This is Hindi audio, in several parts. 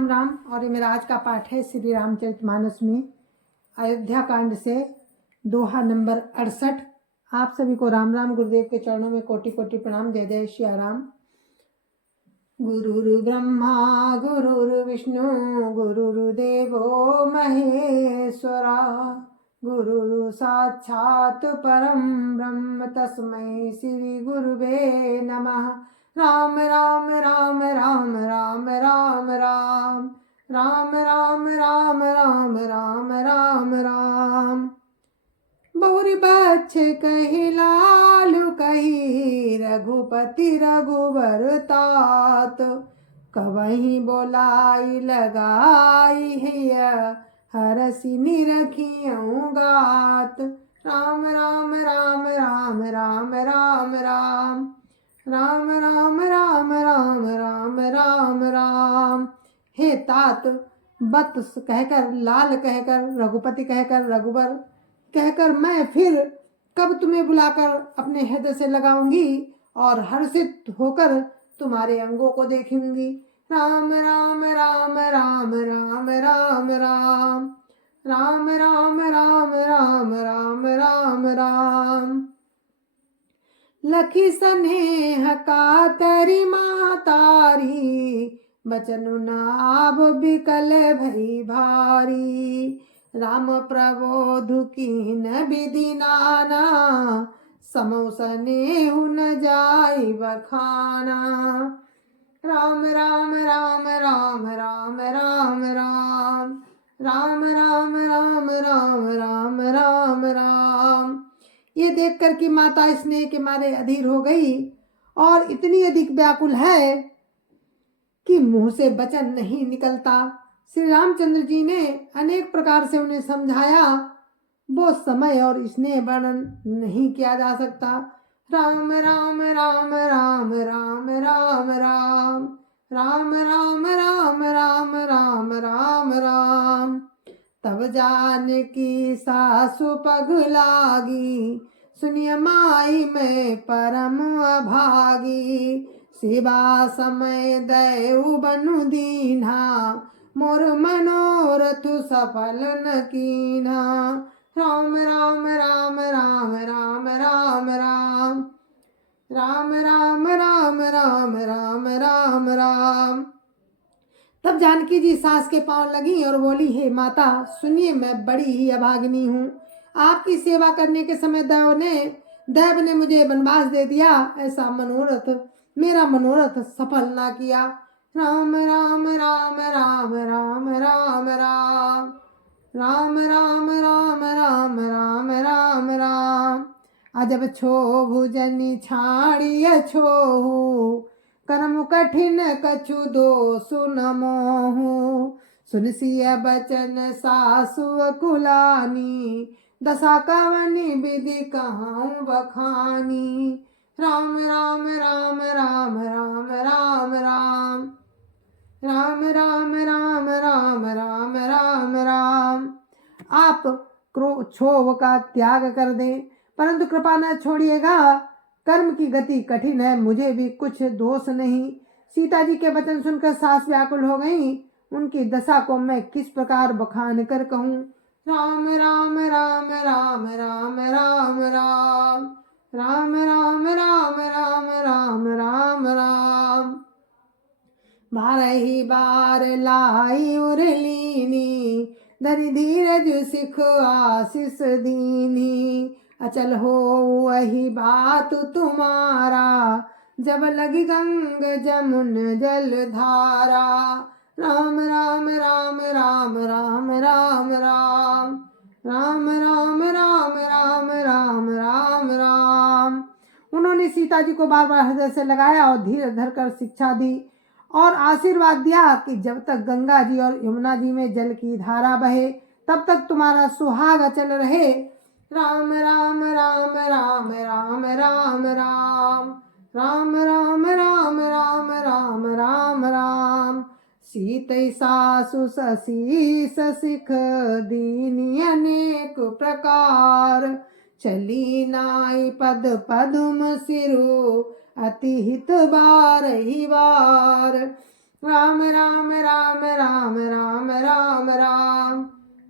राम राम। और ये मेरा आज का पाठ है श्री रामचरितमानस में अयोध्या कांड से दोहा नंबर 68। आप सभी को राम राम। गुरुदेव के चरणों में कोटि कोटि प्रणाम। जय जय श्री राम। गुरुर् ब्रह्मा गुरुर्विष्णु गुरुर्देवो महेश्वरा, गुरुर् साक्षात् परं ब्रह्म तस्मै श्री गुरुवे नमः। राम राम राम राम राम राम राम राम राम राम राम राम राम राम। बहुरी बच्छ कही लालू कही रघुपति रघुबर तात, कवही बोलाई लगाई हैया हरसि निरखियऊ गात। राम राम राम राम राम राम राम राम राम राम राम राम राम राम। हे तात, बत्स कहकर, लाल कहकर, रघुपति कहकर, रघुबर कहकर मैं फिर कब तुम्हें बुलाकर अपने हृदय से लगाऊंगी और हर्षित होकर तुम्हारे अंगों को देखूंगी। राम राम राम राम राम राम राम राम राम राम राम राम राम राम। लखी स्नेह कातरी मातारी, बचनु नाभ बिकल भई भारी। राम प्रबोध कीन विधि नाना, समौ स्नेहु न जाई बखाना। राम राम राम राम राम राम राम राम राम राम राम राम राम राम। ये देखकर कि माता स्नेह के मारे अधीर हो गई और इतनी अधिक व्याकुल है कि मुंह से वचन नहीं निकलता। श्री रामचंद्र जी ने अनेक प्रकार से उन्हें समझाया, वो समय और स्नेह वर्णन नहीं किया जा सकता। राम राम राम राम राम राम राम राम राम राम राम राम राम राम। तब जानकी सासु पगलागी, सुनिय माई में परम अभागी। सेवा समय दयु बनु दीन्हा, मोर मनोरथ सफल न कीन्हा। राम राम राम राम राम राम राम राम राम राम राम राम राम राम। तब जानकी जी सास के पांव लगी और बोली, हे माता सुनिए, मैं बड़ी ही अभागिनी हूँ। आपकी सेवा करने के समय दैव ने मुझे वनवास दे दिया, ऐसा मनोरथ मेरा मनोरथ सफल ना किया। राम राम राम राम राम राम राम राम राम राम राम राम राम राम। अजब छोभु जनि छाड़िय छोहु, कर्म कठिन कछु दोषु न मोहु। सुनसिय बचन सासु कुलानी, दशा कवनि विधि कहूँ बखानी। राम राम राम राम राम राम राम राम राम राम राम राम राम राम। आप क्षोभ का त्याग कर दें, परंतु कृपा न छोड़िएगा। कर्म की गति कठिन है, मुझे भी कुछ दोष नहीं। सीता जी के वचन सुनकर सास व्याकुल हो गई, उनकी दशा को मैं किस प्रकार बखान कर कहूँ। राम राम राम राम राम राम राम राम राम राम राम राम राम राम। बारही बार लाई उरलीनी, धरि धीरज सिख आशीष दीनी। अचल हो वही बात तुम्हारा, जब लगी गंग जमुन जल धारा। राम राम राम राम राम राम राम राम राम राम राम राम राम राम। उन्होंने सीता जी को बार बार हृदय से लगाया और धीरे धरकर शिक्षा दी और आशीर्वाद दिया कि जब तक गंगा जी और यमुना जी में जल की धारा बहे, तब तक तुम्हारा सुहाग अचल रहे। राम राम राम राम राम राम राम राम राम राम राम राम राम राम। सीतै सासु ससीस सिख दीनी अनेक प्रकार, चली नाई पद पदुम सिरु अति हित बारही बार। राम राम राम राम राम राम राम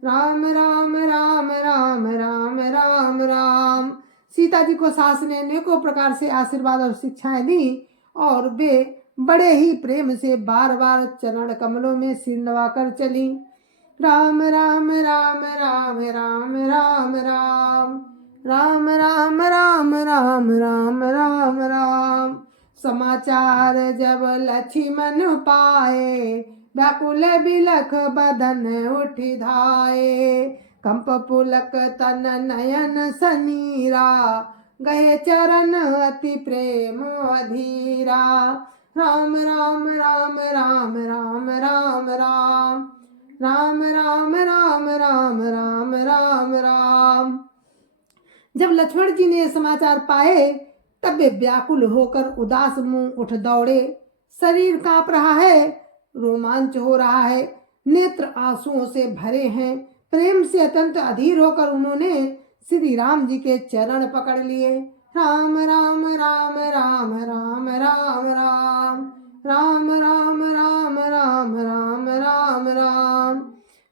राम राम राम राम राम राम राम। सीता जी को सास ने अनेकों प्रकार से आशीर्वाद और शिक्षाएं दी और वे बड़े ही प्रेम से बार बार चरण कमलों में सिर नवाकर चली। राम राम राम राम राम राम राम राम राम राम राम राम राम राम। समाचार जब लक्ष्मण पाए, व्याकुल बिलख बदन उठि धाये। कंप पुलक तन नयन सनीरा, गए चरण अति प्रेम अधीरा। राम राम राम राम राम राम राम राम राम राम राम राम राम राम। जब लक्ष्मण जी ने समाचार पाए तब वे व्याकुल होकर उदास मुंह उठ दौड़े। शरीर कांप रहा है, रोमांच हो रहा है, नेत्र आंसुओं से भरे हैं। प्रेम से अत्यंत अधीर होकर उन्होंने श्री राम जी के चरण पकड़ लिए। राम राम राम राम राम राम राम राम राम राम राम राम राम राम।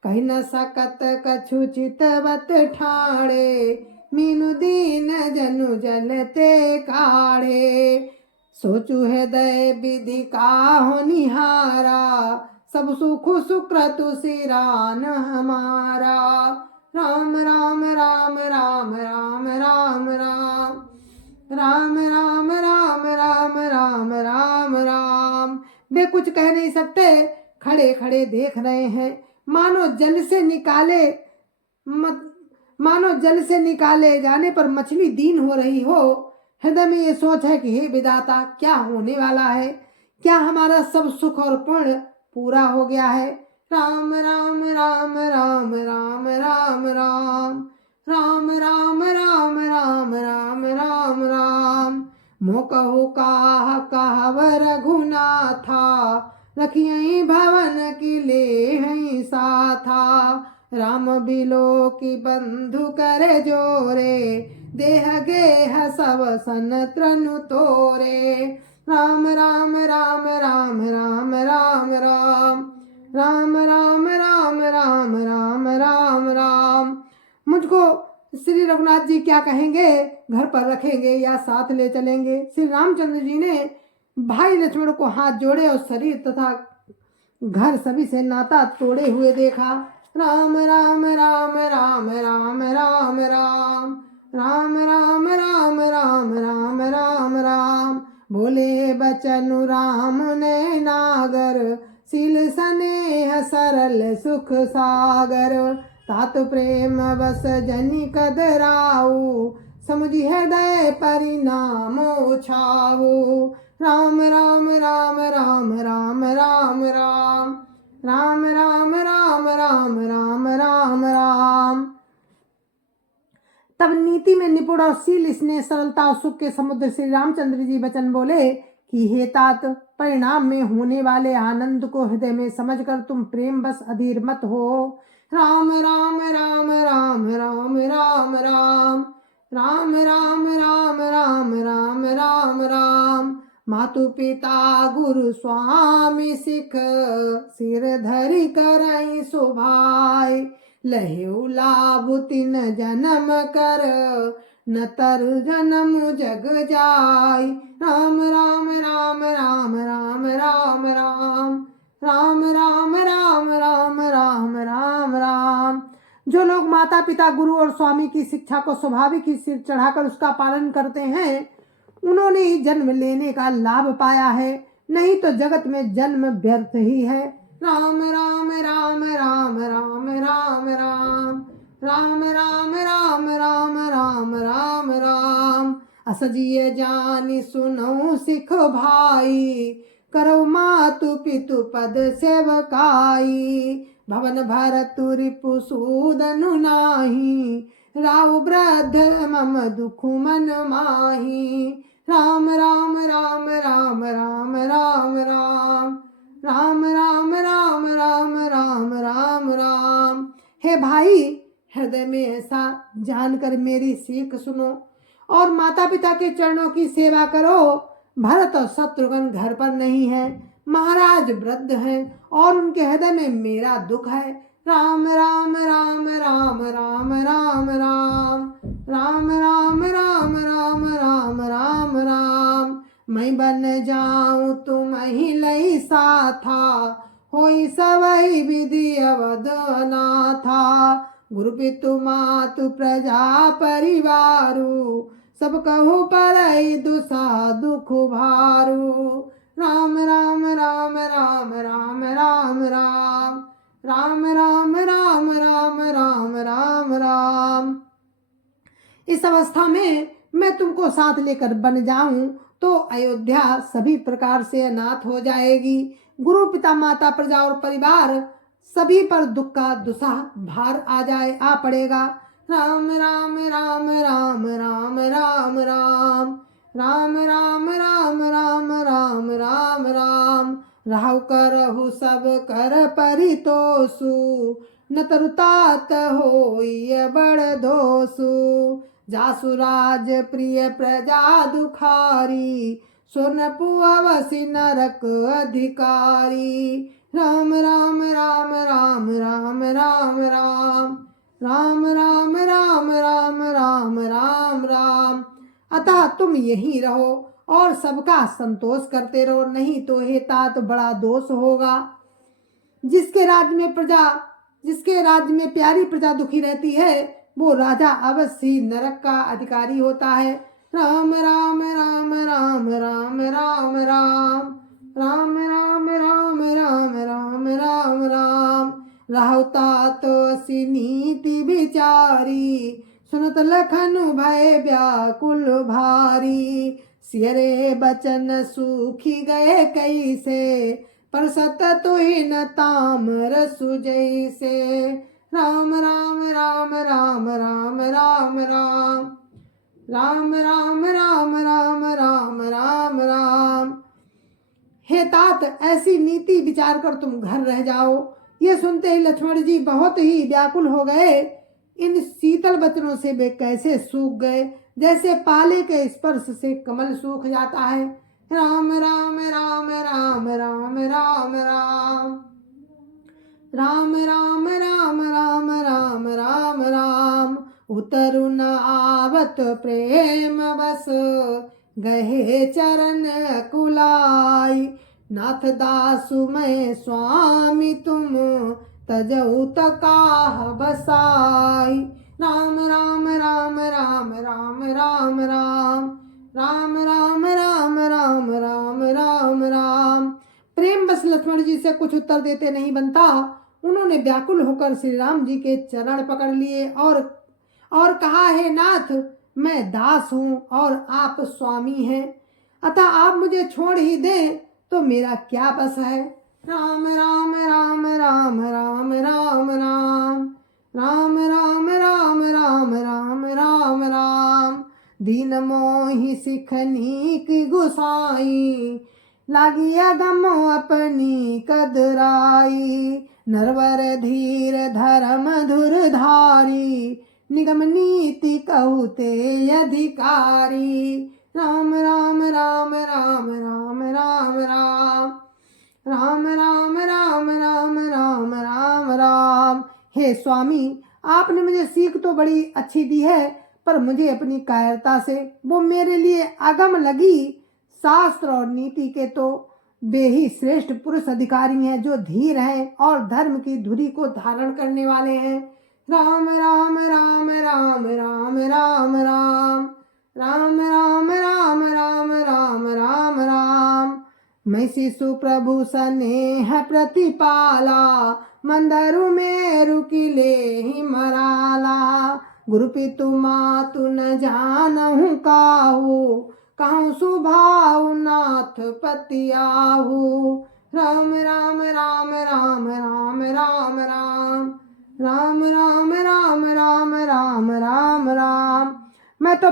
कही न सकत कछु चितवत ठाणे, मीनु दीन जनु जलते काढ़े। सोचु हृदय विधि काहु निहारा, सब सुख सुक्रतु सिरान हमारा। राम राम राम राम राम राम राम राम राम राम राम राम राम राम। वे कुछ कह नहीं सकते, खड़े खड़े देख रहे हैं, मानो जल से निकाले जाने पर मछली दीन हो रही हो। हृदय में ये सोच है कि हे विधाता, क्या होने वाला है? क्या हमारा सब सुख और पुण्य पूरा हो गया है? राम राम राम राम राम राम राम राम राम राम राम राम राम राम। मोह कहु काह कहव रघुनाथा, रखियहि भवन की ले हई साथा। राम बिलो की बंधु करे जोरे, देह गेह सब सन त्रनु तोरे। राम राम राम राम राम राम राम राम राम राम राम राम राम राम। मुझको श्री रघुनाथ जी क्या कहेंगे? घर पर रखेंगे या साथ ले चलेंगे? श्री रामचंद्र जी ने भाई लक्ष्मण को हाथ जोड़े और शरीर तथा घर सभी से नाता तोड़े हुए देखा। राम राम राम राम राम राम राम राम राम राम राम राम राम राम। बोले बचनु राम ने नागर, शील स्नेह सरल सुख सागर। तात प्रेम बस जनि कदराऊ, समझि हृदय परिणाम छाऊ। राम राम राम राम राम राम राम राम राम राम राम राम राम राम। तब नीति में निपुण और शील स्नेह सरलता और सुख के समुद्र श्री रामचंद्र जी वचन बोले कि हे तात, परिणाम में होने वाले आनंद को हृदय में समझकर तुम प्रेम बस अधीर मत हो। राम राम राम राम राम राम राम राम राम राम राम राम राम राम। मातु पिता गुरु स्वामी सिख, सिर धरि करई सुभाई। लहेउ लाभ तिन जन्म कर, न तरु जन्म जग जाय। राम राम राम राम राम राम राम राम राम राम राम राम राम राम। जो लोग माता पिता गुरु और स्वामी की शिक्षा को स्वाभाविक ही सिर चढ़ाकर उसका पालन करते हैं, उन्होंने ही जन्म लेने का लाभ पाया है, नहीं तो जगत में जन्म व्यर्थ ही है। राम राम राम राम राम राम राम राम राम राम राम राम राम राम। असजिय जानि सुनौ सिख भाई, करो मातु पितु पद सेवकाई। भवन भरतु रिपु सूदनु नाही, राव वृद्ध मम दुख मन माही। राम राम राम राम राम राम राम राम राम राम राम राम राम राम। हे भाई, हृदय में ऐसा जानकर मेरी सीख सुनो और माता पिता के चरणों की सेवा करो। भरत और शत्रुघ्न घर पर नहीं है, महाराज वृद्ध हैं और उनके हृदय में मेरा दुख है। राम राम राम राम राम राम राम राम राम राम राम राम राम राम। मैं बन जाऊं तुम ही लई साथा, होई सवई विधि अवध अनाथा। गुरु पितु मातु प्रजा परिवारु, सब कहु परई दुसा दुख भारू। राम राम राम राम राम राम राम राम राम राम राम राम राम राम। इस अवस्था में मैं तुमको साथ लेकर बन जाऊं तो अयोध्या सभी प्रकार से अनाथ हो जाएगी। गुरु पिता माता प्रजा और परिवार सभी पर दुख का दुस्साह भार आ पड़ेगा। राम राम राम राम राम राम राम राम राम राम राम राम राम राम। राहु करहु सब कर परितोषु, न तरुतात होइय बड़ दोषु। जासु राज प्रिय प्रजा दुखारी, स्वर्ण पुअवसि नरक अधिकारी। राम राम राम राम राम राम राम राम राम राम राम राम राम राम। अतः तुम यहीं रहो और सबका संतोष करते रहो, नहीं तो हे तात बड़ा दोष होगा। जिसके राज्य में प्यारी प्रजा दुखी रहती है, वो राजा अवश्य नरक का अधिकारी होता है। राम राम राम राम राम राम राम राम राम राम राम राम राम राम। राहु तात असी नीति विचारी, सुनत लखन भय व्याकुल भारी। सियरे बचन सूखी गए कैसे, परसत तुहि न ताम्र सुजैसे। राम राम राम राम राम राम राम राम राम राम राम राम राम राम। हे तात, ऐसी नीति विचार कर तुम घर रह जाओ। ये सुनते ही लक्ष्मण जी बहुत ही व्याकुल हो गए। इन शीतल वचनों से वे कैसे सूख गए, जैसे पाले के स्पर्श से कमल सूख जाता है। राम राम राम राम राम राम राम राम राम राम राम राम राम राम। उतरु न आवत प्रेम बस, गहे चरण कुलाई। नाथ दासु मैं स्वामी तुम, तजऊ तकाह बसाई। राम राम राम राम राम राम राम राम राम राम राम राम राम राम। प्रेम बस लक्ष्मण जी से कुछ उत्तर देते नहीं बनता। उन्होंने व्याकुल होकर श्री राम जी के चरण पकड़ लिए और कहा, हे नाथ, मैं दास हूँ और आप स्वामी हैं, अतः आप मुझे छोड़ ही दें तो मेरा क्या बस है। राम राम राम राम राम राम राम राम राम राम राम राम राम राम। दीन मोहि सिखनी की गुसाई, लागिया गमो अपनी कदराई। नरवर धीर धर्म धुरधारी, निगम नीति कहते अधिकारी। राम राम राम राम राम राम राम राम राम राम राम राम राम राम। हे स्वामी, आपने मुझे सीख तो बड़ी अच्छी दी है, पर मुझे अपनी कायरता से वो मेरे लिए अगम लगी। शास्त्र और नीति के तो वे ही श्रेष्ठ पुरुष अधिकारी हैं जो धीर हैं और धर्म की धुरी को धारण करने वाले हैं। राम राम राम राम राम राम राम राम राम राम राम राम राम राम। मैं शिशु प्रभु स्नेह प्रतिपाला, मंदरु में रुकिले ही मराला। गुरु पितु मातु न जानहु काहू, कहूँ सुभाव नाथ पतियाहू। राम राम राम राम राम राम राम राम राम राम राम राम राम राम। मैं तो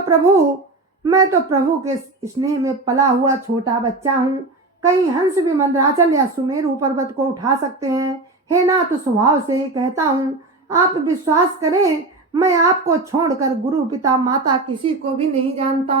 प्रभु के स्नेह में पला हुआ छोटा बच्चा हूँ। कहीं हंस भी मंदराचल या सुमेरु पर्वत को उठा सकते हैं। हे नाथ, स्वभाव से ही कहता हूँ, आप विश्वास करें, मैं आपको छोड़कर गुरु पिता माता किसी को भी नहीं जानता।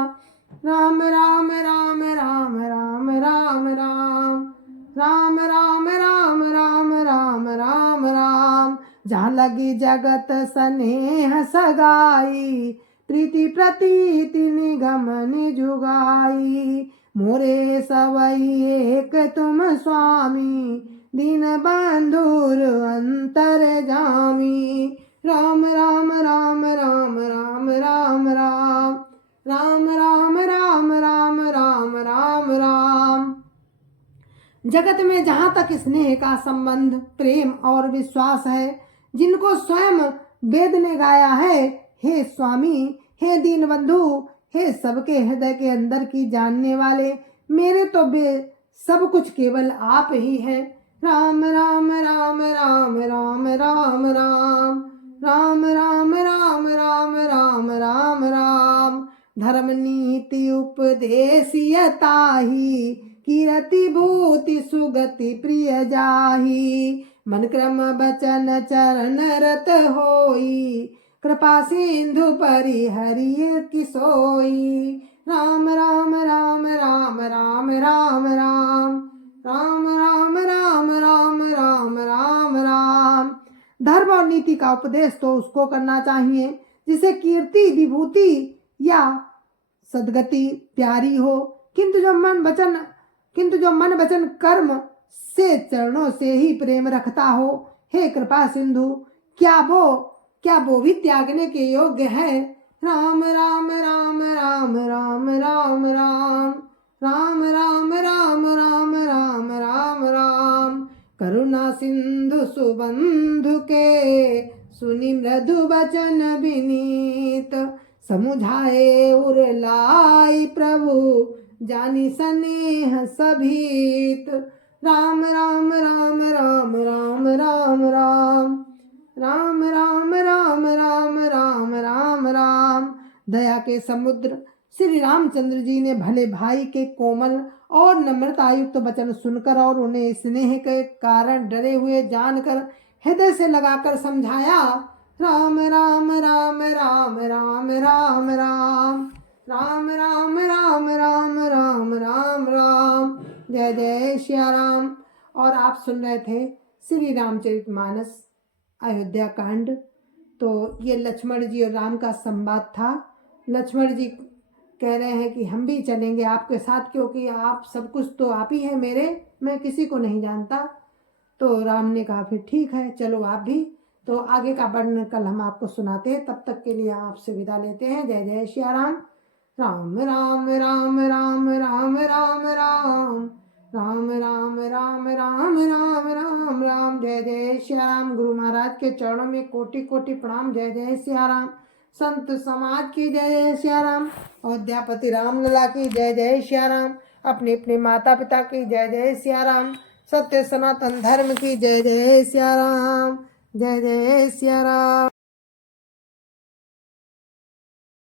राम राम राम राम राम राम राम राम राम राम राम राम राम राम। जहाँ लगी जगत स्नेह सगाई, प्रीति प्रतीति निगम निजुगाई। मोरे सवई एक तुम स्वामी, दीन बंधुर अंतर जामी। राम राम राम राम राम राम राम राम राम राम राम राम राम राम। जगत में जहाँ तक स्नेह का संबंध, प्रेम और विश्वास है, जिनको स्वयं वेद ने गाया है, हे स्वामी, हे दीन बंधु, हे सबके हृदय के अंदर की जानने वाले, मेरे तो सब कुछ केवल आप ही हैं। राम राम राम राम राम राम राम राम राम राम राम राम राम राम। धर्म नीति उपदेशियताही, कीरति भूति सुगति प्रिय जाही। मन क्रम बचन चरण रत होई, कृपा सिंधु परिहरिय की सोई। राम राम राम राम राम राम राम राम राम राम राम राम राम राम। धर्म और नीति का उपदेश तो उसको करना चाहिए जिसे कीर्ति विभूति या सदगति प्यारी हो, किंतु जो मन वचन कर्म से चरणों से ही प्रेम रखता हो। हे कृपा सिंधु, क्या वो भी त्यागने के योग्य है। राम राम राम राम राम राम राम राम राम राम राम राम राम राम। करुणा सिंधु सुबंधु के, सुनि मृदु बचन विनीत। समुझाए उर लाई प्रभु, जानी स्नेह सभीत। राम राम राम राम राम राम राम राम राम राम राम राम राम राम। दया के समुद्र श्री रामचंद्र जी ने भले भाई के कोमल और नम्रतायुक्त वचन सुनकर और उन्हें स्नेह के कारण डरे हुए जानकर हृदय से लगाकर समझाया। राम राम राम राम राम राम राम राम राम राम राम राम राम राम। जय जय श्या राम। और आप सुन रहे थे श्री रामचरितमानस अयोध्या कांड। तो ये लक्ष्मण जी और राम का संवाद था। लक्ष्मण जी कह रहे हैं कि हम भी चलेंगे आपके साथ, क्योंकि आप सब कुछ तो आप ही हैं मेरे, मैं किसी को नहीं जानता। तो राम ने कहा फिर ठीक है, चलो आप भी। तो आगे का वर्णन कल हम आपको सुनाते हैं, तब तक के लिए आपसे विदा लेते हैं। जय जय श्या राम। राम राम राम राम राम राम राम राम राम राम राम राम राम राम। जय जय श्या राम। गुरु महाराज के चरणों में कोटि कोटि प्रणाम। जय जय श्या राम। संत समाज की जय जय श्या राम। अयोध्यापति रामलला की जय जय श्या राम। अपने अपने माता पिता की जय जय श्या राम। सत्य सनातन धर्म की जय जय श्या राम। जय जय श्या राम।